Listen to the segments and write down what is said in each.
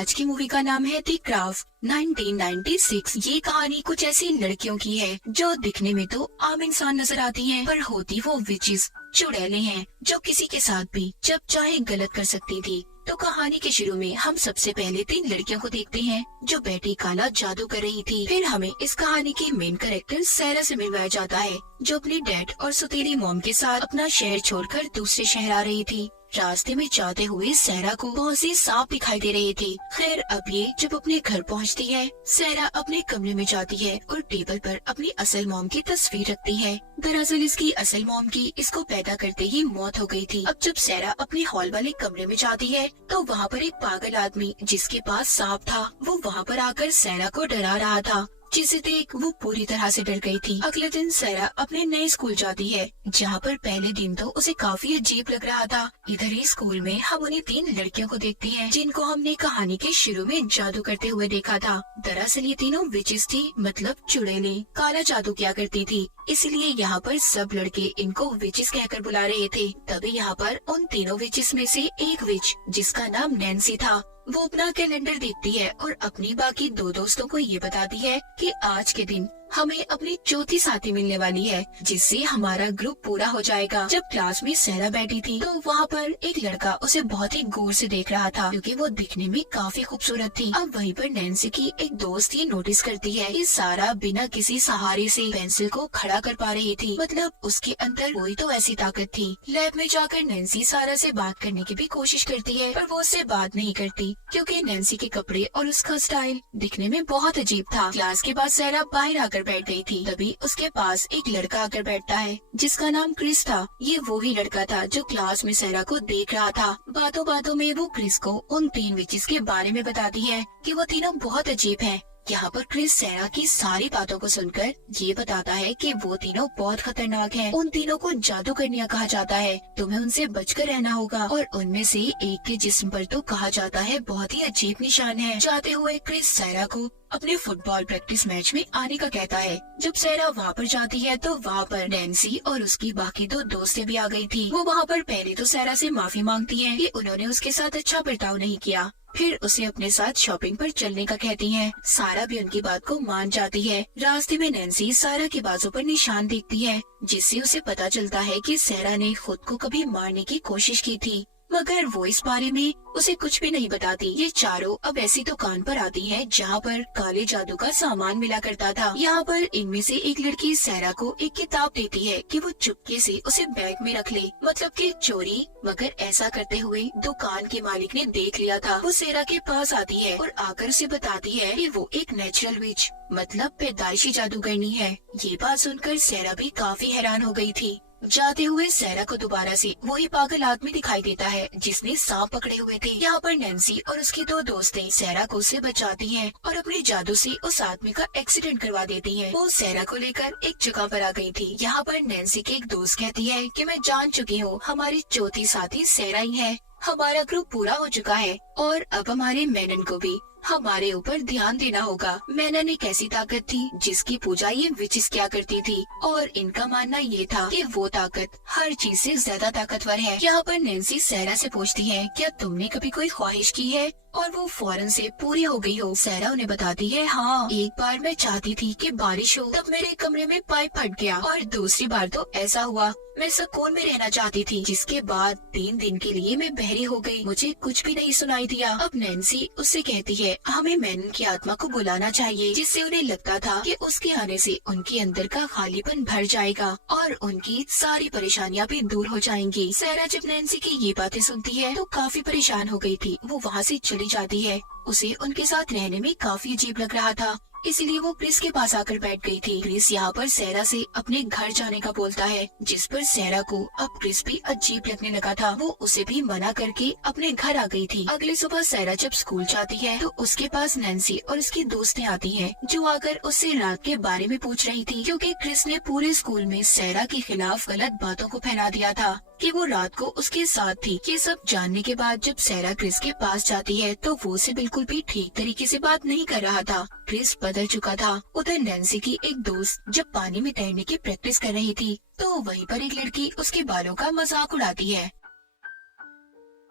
आज की मूवी का नाम है द क्राफ्ट 1996। ये कहानी कुछ ऐसी लड़कियों की है जो दिखने में तो आम इंसान नजर आती हैं, पर होती वो विचेस चुड़ैलें हैं जो किसी के साथ भी जब चाहे गलत कर सकती थी। तो कहानी के शुरू में हम सबसे पहले 3 लड़कियों को देखते हैं जो बैठी काला जादू कर रही थी। फिर हमें इस कहानी की मेन कैरेक्टर सैरा से मिलवाया जाता है जो अपने डैड और सुतीली मॉम के साथ अपना शहर छोड़कर दूसरे शहर आ रही थी। रास्ते में जाते हुए सैरा को बहुत से सांप दिखाई दे रहे थे। खैर अब ये जब अपने घर पहुंचती है, सैरा अपने कमरे में जाती है और टेबल पर अपनी असल मॉम की तस्वीर रखती है। दरअसल इसकी असल मॉम की इसको पैदा करते ही मौत हो गई थी। अब जब सैरा अपने हॉल वाले कमरे में जाती है तो वहाँ पर एक पागल आदमी जिसके पास सांप था वो वहाँ पर आकर सैरा को डरा रहा था, जिसे देख वो पूरी तरह से डर गई थी। अगले दिन सैरा अपने नए स्कूल जाती है जहाँ पर पहले दिन तो उसे काफी अजीब लग रहा था। इधर ही स्कूल में हम उन्हें 3 लड़कियों को देखते हैं जिनको हमने कहानी के शुरू में जादू करते हुए देखा था। दरअसल ये तीनों विचेस थी, मतलब चुड़ैलें काला जादू किया करती थी, इसलिए यहाँ पर सब लड़के इनको विचेस कहकर बुला रहे थे। तभी यहाँ पर उन तीनों विचेस में से एक विच जिसका नाम नैन्सी था वो अपना कैलेंडर देखती है और अपनी बाकी 2 दोस्तों को ये बताती है कि आज के दिन हमें अपनी चौथी साथी मिलने वाली है जिससे हमारा ग्रुप पूरा हो जाएगा। जब क्लास में सैरा बैठी थी तो वहाँ पर एक लड़का उसे बहुत ही गौर से देख रहा था क्योंकि वो दिखने में काफी खूबसूरत थी। अब वहीं पर नैन्सी की एक दोस्त ये नोटिस करती है कि सारा बिना किसी सहारे से पेंसिल को खड़ा कर पा रही थी, मतलब उसके अंदर कोई तो ऐसी ताकत थी। लैब में जाकर नैन्सी सारा से बात करने की भी कोशिश करती है पर वो उससे बात नहीं करती क्योंकि नैन्सी के कपड़े और उसका स्टाइल दिखने में बहुत अजीब था। क्लास के बाद सैरा बाहर आकर बैठ गई थी, तभी उसके पास एक लड़का आकर बैठता है जिसका नाम क्रिस था। ये वो ही लड़का था जो क्लास में सैरा को देख रहा था। बातों बातों में वो क्रिस को उन 3 विचेस के बारे में बताती है कि वो तीनों बहुत अजीब हैं। यहाँ पर क्रिस सैरा की सारी बातों को सुनकर ये बताता है कि वो तीनों बहुत खतरनाक हैं। उन तीनों को जादू करनिया कहा जाता है, तुम्हें उनसे बचकर रहना होगा और उनमें से एक के जिस्म पर तो कहा जाता है बहुत ही अजीब निशान है। जाते हुए क्रिस सैरा को अपने फुटबॉल प्रैक्टिस मैच में आने का कहता है। जब सैरा वहाँ पर जाती है तो वहाँ पर नैन्सी और उसकी बाकी 2 दोस्तें भी आ गई थी। वो वहाँ पर पहले तो सैरा से माफी मांगती है कि उन्होंने उसके साथ अच्छा बर्ताव नहीं किया, फिर उसे अपने साथ शॉपिंग पर चलने का कहती हैं। सारा भी उनकी बात को मान जाती है। रास्ते में नैन्सी सारा के बाजू पर निशान देखती है जिससे उसे पता चलता है कि सैरा ने खुद को कभी मारने की कोशिश की थी, मगर वो इस बारे में उसे कुछ भी नहीं बताती। ये चारों अब ऐसी दुकान पर आती हैं जहाँ पर काले जादू का सामान मिला करता था। यहाँ पर इनमें से एक लड़की सैरा को एक किताब देती है कि वो चुपके से उसे बैग में रख ले, मतलब कि चोरी। मगर ऐसा करते हुए दुकान के मालिक ने देख लिया था। वो सैरा के पास आती है और आकर उसे बताती है कि वो एक नेचुरल विच मतलब पैदाइशी जादूगरनी है। ये बात सुनकर सैरा भी काफी हैरान हो गई थी। जाते हुए सैरा को दोबारा से वही पागल आदमी दिखाई देता है जिसने सांप पकड़े हुए थे। यहाँ पर नैन्सी और उसकी 2 दोस्तें सैरा को उससे बचाती हैं और अपने जादू से उस आदमी का एक्सीडेंट करवा देती हैं। वो सैरा को लेकर एक जगह पर आ गई थी। यहाँ पर नैन्सी की एक दोस्त कहती है कि मैं जान चुकी हूँ हमारी चौथी साथी सैरा ही है, हमारा ग्रुप पूरा हो चुका है और अब हमारे मेनन को भी हमारे ऊपर ध्यान देना होगा। मेनन एक ऐसी ताकत थी जिसकी पूजा ये विचेस क्या करती थी और इनका मानना ये था कि वो ताकत हर चीज से ज्यादा ताकतवर है। यहाँ पर नैन्सी सैरा से पूछती है क्या तुमने कभी कोई ख्वाहिश की है और वो फौरन से पूरी हो गई हो। सैरा उन्हें बताती है हाँ, एक बार मैं चाहती थी कि बारिश हो, तब मेरे कमरे में पाइप फट गया और दूसरी बार तो ऐसा हुआ मैं सुकून में रहना चाहती थी, जिसके बाद 3 दिन के लिए मैं बहरी हो गई, मुझे कुछ भी नहीं सुनाई दिया। अब नैन्सी उससे कहती है हमें मेनन की आत्मा को बुलाना चाहिए, जिससे उन्हें लगता था कि उसके आने से उनके अंदर का खालीपन भर जाएगा और उनकी सारी परेशानियां भी दूर हो जाएंगी। सैरा जब नैन्सी की ये बातें सुनती है तो काफी परेशान हो गई थी। वो वहाँ से चली जाती है। उसे उनके साथ रहने में काफी अजीब लग रहा था, इसलिए वो क्रिस के पास आकर बैठ गई थी। क्रिस यहाँ पर सैरा से अपने घर जाने का बोलता है, जिस पर सैरा को अब क्रिस भी अजीब लगने लगा था। वो उसे भी मना करके अपने घर आ गई थी। अगली सुबह सैरा जब स्कूल जाती है तो उसके पास नैन्सी और उसकी दोस्तें आती हैं, जो आकर उससे रात के बारे में पूछ रही थी, क्योंकि क्रिस ने पूरे स्कूल में सैरा के खिलाफ गलत बातों को फैला दिया था कि वो रात को उसके साथ थी। ये सब जानने के बाद जब सैरा क्रिस के पास जाती है तो वो उसे बिल्कुल भी ठीक तरीके से बात नहीं कर रहा था। क्रिस बदल चुका था। उधर नैन्सी की एक दोस्त जब पानी में तैरने की प्रैक्टिस कर रही थी तो वहीं पर एक लड़की उसके बालों का मजाक उड़ाती है।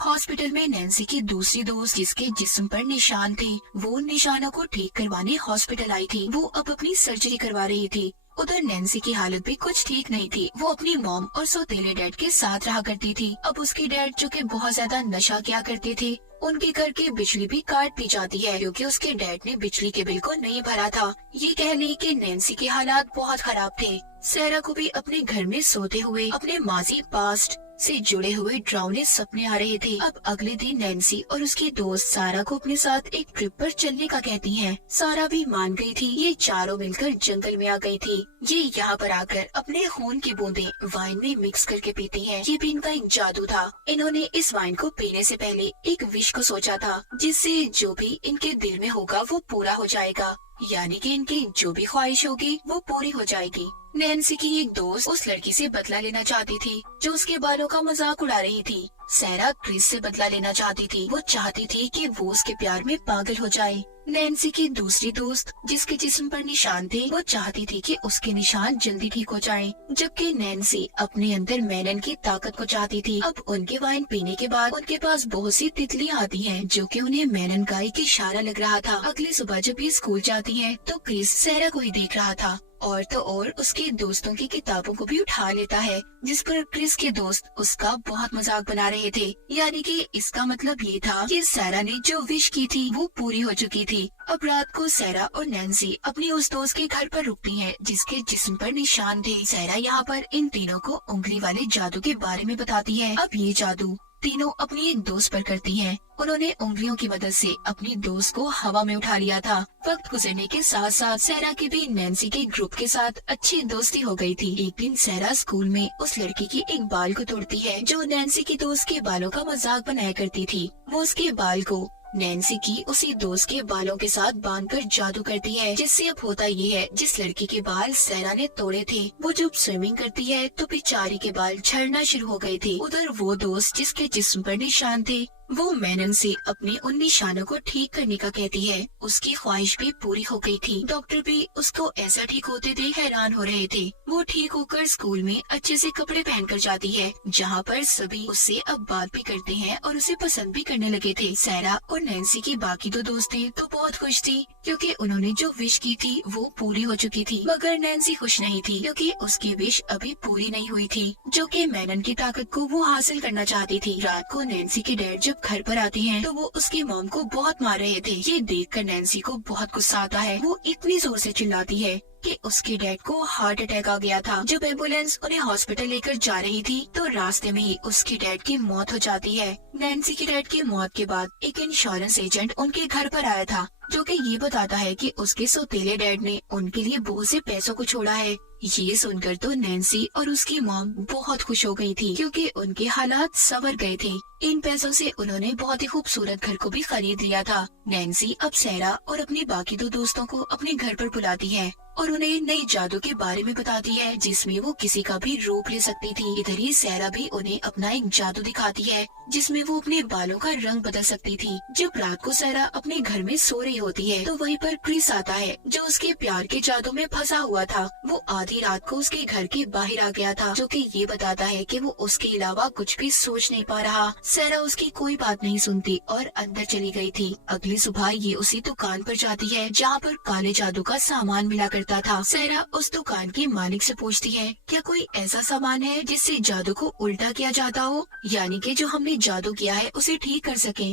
हॉस्पिटल में नैन्सी की दूसरी दोस्त जिसके जिस्म पर निशान थे, वो उन निशानों को ठीक करवाने हॉस्पिटल आई थी। वो अब अपनी सर्जरी करवा रही थी। उधर नैन्सी की हालत भी कुछ ठीक नहीं थी। वो अपनी मॉम और सौतेले डैड के साथ रहा करती थी। अब उसके डैड जो कि बहुत ज्यादा नशा किया करते थे, उनके घर की बिजली भी काट दी जाती है क्योंकि उसके डैड ने बिजली के बिल को नहीं भरा था। ये कह ली कि नैन्सी के हालात बहुत खराब थे। सारा को भी अपने घर में सोते हुए अपने माजी पास्ट से जुड़े हुए डरावने सपने आ रहे थे। अब अगले दिन नैन्सी और उसकी दोस्त सारा को अपने साथ एक ट्रिप पर चलने का कहती हैं। सारा भी मान गई थी। ये चारों मिलकर जंगल में आ गई थी। ये यहाँ पर आकर अपने खून की बूंदें वाइन में मिक्स करके पीती हैं। ये भी इनका एक जादू था। इन्होंने इस वाइन को पीने से पहले एक विश को सोचा था, जिससे जो भी इनके दिल में होगा वो पूरा हो जाएगा, यानी कि इनकी जो भी ख्वाहिश होगी वो पूरी हो जाएगी। नैन्सी की एक दोस्त उस लड़की से बदला लेना चाहती थी जो उसके बालों का मजाक उड़ा रही थी। सारा क्रिस से बदला लेना चाहती थी। वो चाहती थी कि वो उसके प्यार में पागल हो जाए। नैन्सी की दूसरी दोस्त जिसके जिस्म पर निशान थे, वो चाहती थी कि उसके निशान जल्दी ठीक हो जाएं, जबकि नैन्सी अपने अंदर मैनन की ताकत को चाहती थी। अब उनके वाइन पीने के बाद उनके पास बहुत सी तितलियां आती हैं, जो कि उन्हें मैनन गाय की इशारा लग रहा था। अगली सुबह जब ये स्कूल जाती हैं, तो क्रिस सारा को ही देख रहा था और तो और उसके दोस्तों की किताबों को भी उठा लेता है, जिस पर क्रिस के दोस्त उसका बहुत मजाक बना रहे थे। यानी कि इसका मतलब ये था कि सारा ने जो विश की थी वो पूरी हो चुकी थी। अब रात को सारा और नैन्सी अपनी उस दोस्त के घर पर रुकती हैं जिसके जिस्म पर निशान थे। सारा यहाँ पर इन तीनों को उंगली वाले जादू के बारे में बताती है। अब ये जादू तीनों अपनी एक दोस्त पर करती हैं। उन्होंने उंगलियों की मदद से अपनी दोस्त को हवा में उठा लिया था। वक्त गुजरने के साथ साथ सारा की भी नैन्सी के ग्रुप के साथ अच्छी दोस्ती हो गई थी। एक दिन सारा स्कूल में उस लड़की की एक बाल को तोड़ती है जो नैन्सी की दोस्त के बालों का मजाक बनाया करती थी। वो उसके बाल को नैन्सी की उसी दोस्त के बालों के साथ बांधकर जादू करती है, जिससे अब होता ये है जिस लड़की के बाल सारा ने तोड़े थे, वो जब स्विमिंग करती है तो बेचारी के बाल झड़ना शुरू हो गए थे। उधर वो दोस्त जिसके जिस्म पर निशान थे, वो मैनन से अपने उन निशानों को ठीक करने का कहती है। उसकी ख्वाहिश भी पूरी हो गई थी। डॉक्टर भी उसको ऐसा ठीक होते देख हैरान हो रहे थे। वो ठीक होकर स्कूल में अच्छे से कपड़े पहनकर जाती है, जहाँ पर सभी उससे अब बात भी करते हैं और उसे पसंद भी करने लगे थे। सारा और नैन्सी की बाकी दो दोस्त थे तो बहुत खुश थी क्योंकि उन्होंने जो विश की थी वो पूरी हो चुकी थी। मगर नैन्सी खुश नहीं थी क्योंकि उसकी विश अभी पूरी नहीं हुई थी, जो कि मैनन की ताकत को वो हासिल करना चाहती थी। रात को नैन्सी के डैड जब घर पर आते हैं तो वो उसकी मॉम को बहुत मार रहे थे। ये देखकर नैन्सी को बहुत गुस्सा आता है। वो इतनी जोर से चिल्लाती है कि उसके डैड को हार्ट अटैक आ गया था। जब एम्बुलेंस उन्हें हॉस्पिटल लेकर जा रही थी तो रास्ते में ही उसके डैड की मौत हो जाती है। नैन्सी के डैड की मौत के बाद एक इंश्योरेंस एजेंट उनके घर पर आया था, जो कि ये बताता है कि उसके सौतेले डैड ने उनके लिए बहुत से पैसों को छोड़ा है। ये सुनकर तो नैन्सी और उसकी मॉम बहुत खुश हो गई थी क्योंकि उनके हालात संवर गए थे। इन पैसों से उन्होंने बहुत ही खूबसूरत घर को भी खरीद लिया था। नैन्सी अब सारा और अपनी बाकी दो दोस्तों को अपने घर पर बुलाती है और उन्हें नए जादू के बारे में बताती है जिसमें वो किसी का भी रूप ले सकती थी। इधर ही सारा भी उन्हें अपना एक जादू दिखाती है जिसमें वो अपने बालों का रंग बदल सकती थी। जब रात को सारा अपने घर में सो रही होती है तो वहीं पर क्रिस आता है जो उसके प्यार के जादू में फंसा हुआ था। वो आधी रात को उसके घर के बाहर आ गया था, जो कि ये बताता है कि वो उसके अलावा कुछ भी सोच नहीं पा रहा। सारा उसकी कोई बात नहीं सुनती और अंदर चली गई थी। अगली सुबह ये उसी दुकान पर जाती है जहाँ पर काले जादू का सामान मिला करता था। सारा उस दुकान के मालिक से पूछती है क्या कोई ऐसा सामान है जिससे जादू को उल्टा किया जाता हो, यानी कि जो हमने जादू किया है उसे ठीक कर सकें।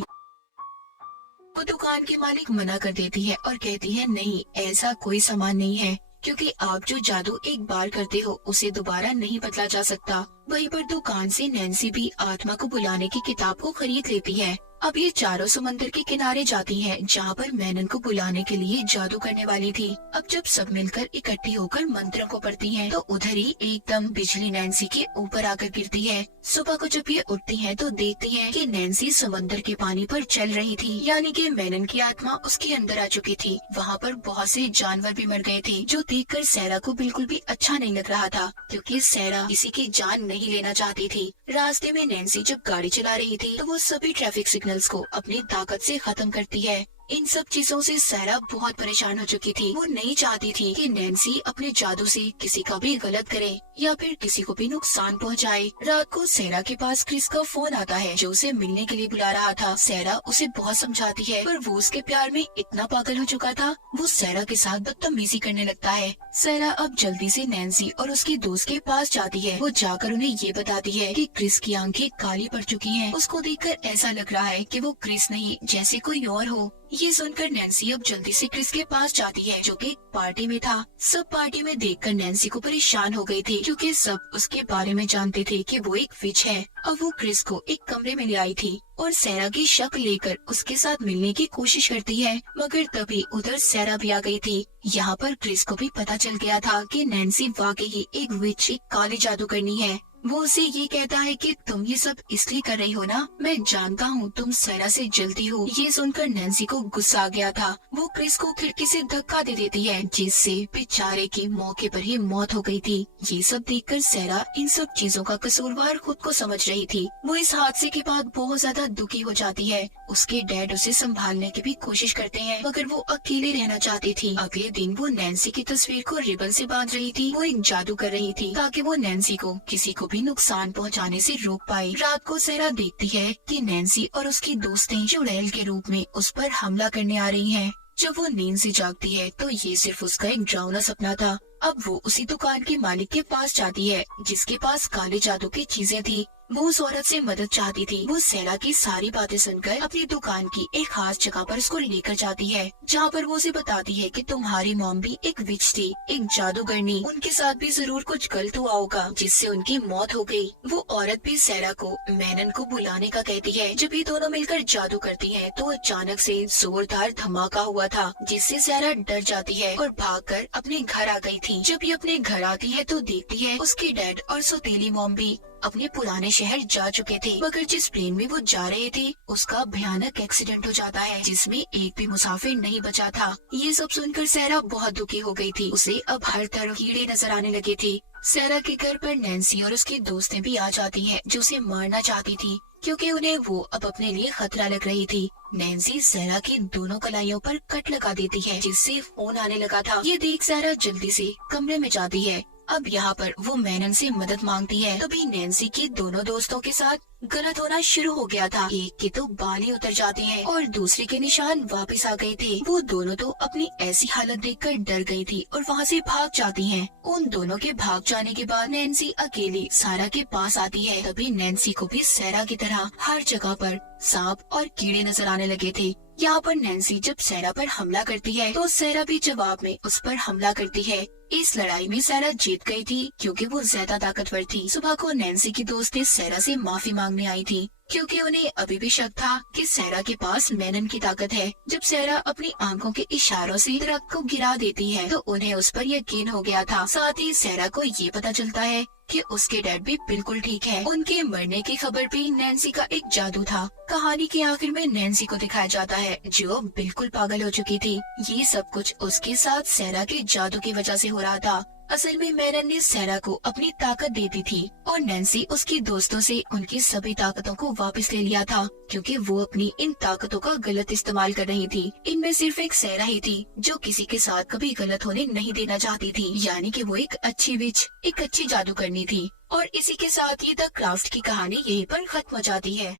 वो दुकान की मालिक मना कर देती है और कहती है नहीं, ऐसा कोई सामान नहीं है क्योंकि आप जो जादू एक बार करते हो उसे दोबारा नहीं बदला जा सकता। वहीं पर दुकान से नैन्सी भी आत्मा को बुलाने की किताब को खरीद लेती है। अब ये चारों समंदर के किनारे जाती हैं जहाँ पर मैनन को बुलाने के लिए जादू करने वाली थी। अब जब सब मिलकर इकट्ठी होकर मंत्रों को पढ़ती हैं तो उधर ही एकदम बिजली नैन्सी के ऊपर आकर गिरती है। सुबह को जब ये उठती हैं तो देखती हैं कि नैन्सी समंदर के पानी पर चल रही थी, यानी कि मैनन की आत्मा उसके अंदर आ चुकी थी। वहाँ पर बहुत से जानवर भी मर गए थे, जो देखकर सारा को बिल्कुल भी अच्छा नहीं लग रहा था क्योंकि सारा किसी की जान नहीं लेना चाहती थी। रास्ते में नैन्सी जब गाड़ी चला रही थी तो वो सभी ट्रैफिक सिग्नल्स को अपनी ताकत से खत्म करती है। इन सब चीजों से सारा बहुत परेशान हो चुकी थी। वो नहीं चाहती थी कि नैन्सी अपने जादू से किसी का भी गलत करे या फिर किसी को भी नुकसान पहुंचाए। रात को सारा के पास क्रिस का फोन आता है जो उसे मिलने के लिए बुला रहा था। सारा उसे बहुत समझाती है पर वो उसके प्यार में इतना पागल हो चुका था, वो सारा के साथ बदतमीजी करने लगता है। सारा अब जल्दी से नैन्सी और उसकी दोस्त के पास जाती है। वो जाकर उन्हें ये बताती है कि क्रिस की आंखें काली पड़ चुकी हैं। उसको देखकर ऐसा लग रहा है कि वो क्रिस नहीं जैसे कोई और हो। ये सुनकर नैन्सी अब जल्दी से क्रिस के पास जाती है जो कि पार्टी में था। सब पार्टी में देखकर नैन्सी को परेशान हो गई थी क्योंकि सब उसके बारे में जानते थे कि वो एक विच है। अब वो क्रिस को एक कमरे में ले आई थी और सारा की शक्ल लेकर उसके साथ मिलने की कोशिश करती है, मगर तभी उधर सारा भी आ गई थी। यहाँ पर क्रिस को भी पता चल गया था कि नैन्सी वाकई ही एक विच, एक काली जादूगरनी है। वो उसे ये कहता है कि तुम ये सब इसलिए कर रही हो ना, मैं जानता हूँ तुम सारा से जलती हो। ये सुनकर नैन्सी को गुस्सा आ गया था। वो क्रिस को खिड़की से धक्का दे देती है जिससे बेचारे की मौके पर ही मौत हो गई थी। ये सब देखकर सारा इन सब चीजों का कसूरवार खुद को समझ रही थी। वो इस हादसे के बाद बहुत ज्यादा दुखी हो जाती है। उसके डैड उसे संभालने की भी कोशिश करते हैं मगर वो अकेले रहना चाहती थी। अगले दिन वो नैन्सी की तस्वीर को रिबन से बांध रही थी। वो एक जादू कर रही थी ताकि वो नैन्सी को किसी को भी नुकसान पहुंचाने से रोक पाए। रात को सारा देखती है कि नैन्सी और उसकी दोस्तें चुड़ैल के रूप में उस पर हमला करने आ रही हैं। जब वो नींद से जागती है तो ये सिर्फ उसका एक डरावना सपना था। अब वो उसी दुकान के मालिक के पास जाती है जिसके पास काले जादू की चीजें थी। वो उस औरत से मदद चाहती थी। वो सारा की सारी बातें सुनकर अपनी दुकान की एक खास जगह पर उसको लेकर जाती है जहाँ पर वो उसे बताती है कि तुम्हारी मॉम भी एक विच थी, एक जादूगरनी। उनके साथ भी जरूर कुछ गलत हुआ होगा जिससे उनकी मौत हो गई। वो औरत भी सारा को मैनन को बुलाने का कहती है। जब ये दोनों मिलकर जादू करती हैं तो अचानक से जोरदार धमाका हुआ था जिससे सारा डर जाती है और भागकर अपने घर आ गई थी। जब ये अपने घर आती है तो देखती है उसके डैड और सौतेली मॉम भी अपने पुराने शहर जा चुके थे, मगर जिस प्लेन में वो जा रहे थे उसका भयानक एक्सीडेंट हो जाता है जिसमें एक भी मुसाफिर नहीं बचा था। ये सब सुनकर सारा बहुत दुखी हो गई थी। उसे अब हर तरफ कीड़े नजर आने लगे थे। सारा के घर पर नैन्सी और उसकी दोस्तें भी आ जाती हैं जो उसे मारना चाहती थी क्योंकि उन्हें वो अब अपने लिए खतरा लग रही थी। नैन्सी सारा की दोनों कलाइयों पर कट लगा देती है जिससे फोन आने लगा था। ये देख सारा जल्दी से कमरे में जाती है। अब यहाँ पर वो मैनन से मदद मांगती है। तभी नैन्सी के दोनों दोस्तों के साथ गलत होना शुरू हो गया था। एक के तो बाल ही उतर जाते हैं और दूसरे के निशान वापस आ गए थे। वो दोनों तो अपनी ऐसी हालत देखकर डर गई थी और वहाँ से भाग जाती हैं। उन दोनों के भाग जाने के बाद नैन्सी अकेली सारा के पास आती है। तभी नैन्सी को भी सारा की तरह हर जगह पर सांप और कीड़े नजर आने लगे थे। यहाँ पर नैन्सी जब सारा पर हमला करती है तो सारा भी जवाब में उस पर हमला करती है। इस लड़ाई में सारा जीत गई थी क्योंकि वो ज्यादा ताकतवर थी। सुबह को नैन्सी की दोस्तें सारा से माफी मांगने आई थी क्योंकि उन्हें अभी भी शक था कि सारा के पास मैनन की ताकत है। जब सारा अपनी आंखों के इशारों से दरख्त को गिरा देती है तो उन्हें उस पर यकीन हो गया था। साथ ही सारा को ये पता चलता है कि उसके डैड भी बिल्कुल ठीक है। उनके मरने की खबर भी नैन्सी का एक जादू था। कहानी के आखिर में नैन्सी को दिखाया जाता है जो बिल्कुल पागल हो चुकी थी। ये सब कुछ उसके साथ सारा के जादू की वजह से हो रहा था। असल में मैनन ने सारा को अपनी ताकत दे दी थी और नैन्सी उसके दोस्तों से उनकी सभी ताकतों को वापस ले लिया था क्योंकि वो अपनी इन ताकतों का गलत इस्तेमाल कर रही थी। इनमें सिर्फ एक सारा ही थी जो किसी के साथ कभी गलत होने नहीं देना चाहती थी, यानी कि वो एक अच्छी विच, एक अच्छी जादूगरनी थी। और इसी के साथ ये द क्राफ्ट की कहानी यहीं पर खत्म हो जाती है।